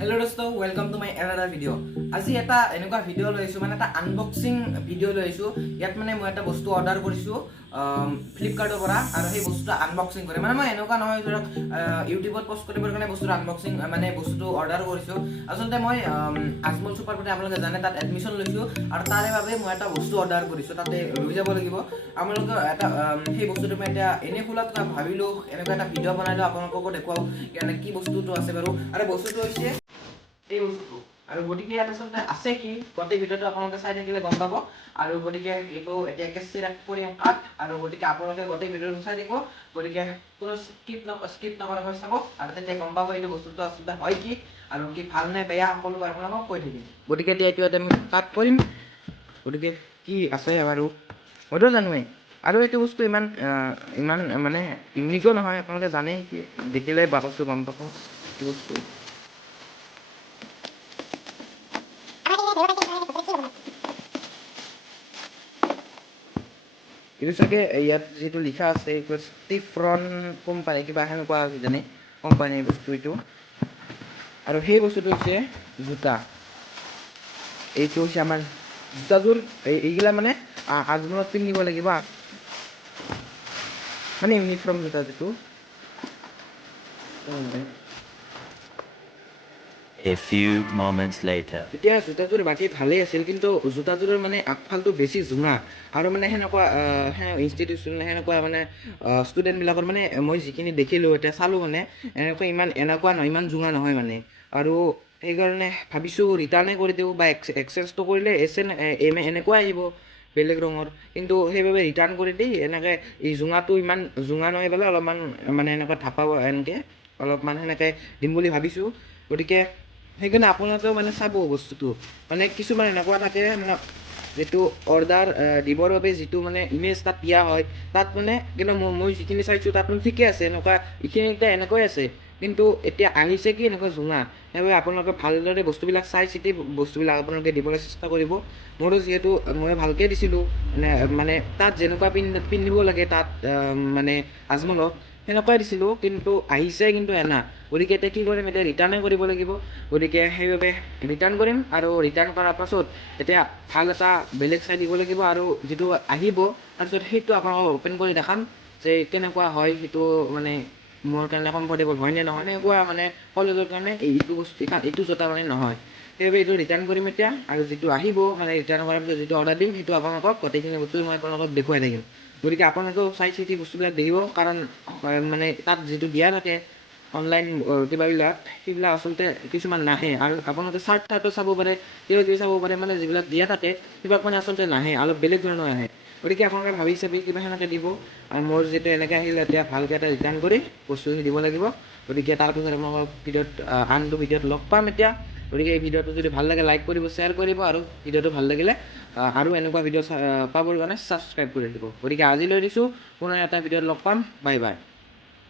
Hello dosto, welcome to my another video. আজি এটা এনেকুৱা ভিডিঅ' লৈছো মানে এটা আনবক্সিং ভিডিঅ' লৈছো। ইয়াত মানে মই এটা বস্তু অৰ্ডাৰ কৰিছো ফ্লিপকাৰ্টৰ পৰা আৰু সেই বস্তুটো আনবক্সিং কৰে। মানে মই এনেকুৱা নহয় ধৰক ইউটিউবত পোষ্ট কৰিবৰ কাৰণে বস্তুটো আনবক্সিং মানে বস্তুটো অৰ্ডাৰ কৰিছো। আচলতে মই আজমল চুপাৰ বুলি আপোনালোকে জানে তাত এডমিশ্যন লৈছো আৰু তাৰে বাবে মই এটা বস্তু অৰ্ডাৰ কৰিছো। তাতে লৈ যাব লাগিব। আপোনালোকে এটা সেই বস্তুটো মই এতিয়া এনে খোলাত ভাবিলো এনেকুৱা এটা ভিডিঅ' বনাইলো আপোনালোককো দেখুৱাও মানে কি বস্তুটো আছে বাৰু। আৰু বস্তুটো হৈছে এই বস্তুটো আৰু গতিকে ইয়াত আচলতে আছে কি গোটেই ভিডিঅ'টো আপোনালোকে চাই থাকিলে গম পাব। আৰু গতিকে এইটো এতিয়া কেচিৰাক কৰিম কাট আৰু গতিকে আপোনালোকে গোটেই ভিডিঅ'টো চাই থাকিব। গতিকে কোনো স্কিপ নকৰাকৈ চাব আৰু তেতিয়া গম পাব এইটো বস্তুটো আচলতে হয় কি আৰু কি ভাল নে বেয়া সকলো আপোনালোকক কৈ থাকিম। গতিকে এতিয়া এইটো আমি কাট কৰিম। গতিকে কি আছে বাৰু মইতো জানোৱেই আৰু এইটো বস্তু ইমান মানে ইউনিকো নহয়। আপোনালোকে জানেই কি দেখিলে বাকচটো গম পাব এইটো বস্তু। এইটো চাগে ইয়াত যিটো লিখা আছে এইটো ষ্টিফ্ৰন কোম্পানী কিবা সেনেকুৱা কিজানি কোম্পানীৰ বস্তু এইটো। আৰু সেই বস্তুটো হৈছে জোতা। এইটো হৈছে আমাৰ জোতাযোৰ এইগিলা মানে আজমলত পিন্ধিব লাগিব মানে ইউনিফৰ্ম জোতা যিটো। A few moments later. এতিয়া জোতাযোৰ বাকী ভালেই আছিল কিন্তু জোতাযোৰৰ মানে আগফালটো বেছি জোঙা আৰু মানে সেনেকুৱা ইনষ্টিটিউশ্যন সেনেকুৱা মানে ষ্টুডেণ্টবিলাকৰ মানে মই যিখিনি দেখিলোঁ এতিয়া চালোঁ মানে এনেকুৱা নহয় ইমান জোঙা নহয় মানে। আৰু সেইকাৰণে ভাবিছোঁ ৰিটাৰ্ণে কৰি দিওঁ বা এক্সচেঞ্জটো কৰিলে এনেকুৱা আহিব বেলেগ ৰঙৰ। কিন্তু সেইবাবে ৰিটাৰ্ণ কৰি দি এনেকৈ এই জোঙাটো ইমান জোঙা নহয় পেলাই অলপমান মানে এনেকুৱা ধাপা এনেকৈ অলপমান সেনেকৈ দিম বুলি ভাবিছোঁ। গতিকে সেইকাৰণে আপোনালোকেও মানে চাব বস্তুটো মানে কিছুমান এনেকুৱা থাকে মানে যিটো অৰ্ডাৰ দিবৰ বাবে যিটো মানে ইমেজ তাত দিয়া হয় তাত মানে কিন্তু মই যিখিনি চাইছোঁ তাত মানে ঠিকে আছে এনেকুৱা এইখিনিতে এনেকৈ আছে কিন্তু এতিয়া আহিছে কি এনেকুৱা জোঙা। সেইবাবে আপোনালোকে ভালদৰে বস্তুবিলাক চাই চিতি বস্তুবিলাক আপোনালোকে দিবলৈ চেষ্টা কৰিব। মোৰো যিহেতু মই ভালকৈ দিছিলোঁ মানে তাত যেনেকুৱা পিন্ধিব লাগে তাত মানে আজমলত সেনেকুৱাই দিছিলোঁ কিন্তু আহিছে কিন্তু এনা। গতিকে এতিয়া কি কৰিম এতিয়া ৰিটাৰ্ণে কৰিব লাগিব। গতিকে সেইবাবে ৰিটাৰ্ণ কৰিম আৰু ৰিটাৰ্ণ কৰাৰ পাছত এতিয়া ভাল এটা বেলেগ চাই দিব লাগিব আৰু যিটো আহিব তাৰপিছত সেইটো আপোনালোকক অ'পেন কৰি দেখাম যে কেনেকুৱা হয় সেইটো মানে মোৰ কাৰণে কমফৰ্টেবল হয় নে নহয়। এনেকুৱা মানে কলেজৰ কাৰণে এইটো জোতা মানে নহয়। সেইবাবে এইটো ৰিটাৰ্ণ কৰিম এতিয়া আৰু যিটো আহিব মানে ৰিটাৰ্ণ কৰাৰ পিছত যিটো অৰ্ডাৰ দিম সেইটো আপোনালোকক গোটেইখিনি বস্তু মই আপোনালোকক দেখুৱাই থাকিম। গতিকে আপোনালোকেও চাই চিতি বস্তুবিলাক দেখিব কাৰণ মানে তাত যিটো দিয়া থাকে অনলাইন কিবাবিলাক সেইবিলাক আচলতে কিছুমান নাহে আৰু আপোনালোকে চাৰ্টটো চাব পাৰে কিবা চাব পাৰে মানে যিবিলাক দিয়া থাকে সেইবিলাক মানে আচলতে নাহে অলপ বেলেগ ধৰণৰ আহে। গতিকে আপোনালোকে ভাবি চাবি কিবা সেনেকৈ দিব আৰু মোৰ যিটো এনেকৈ আহিলে এতিয়া ভালকৈ এটা ৰিটাৰ্ণ কৰি বস্তুখিনি দিব লাগিব। গতিকে তাৰপিছত আপোনালোকক আনটো ভিডিঅ'ত লগ পাম এতিয়া। গতিকে এই ভিডিঅ'টো যদি ভাল লাগে লাইক কৰিব শ্বেয়াৰ কৰিব আৰু ভিডিঅ'টো ভাল লাগিলে আৰু এনেকুৱা ভিডিঅ' পাবৰ কাৰণে ছাবস্ক্ৰাইব কৰি দিব। গতিকে আজিলৈ দিছোঁ পুনৰ এটা ভিডিঅ'ত লগ পাম। Bye bye.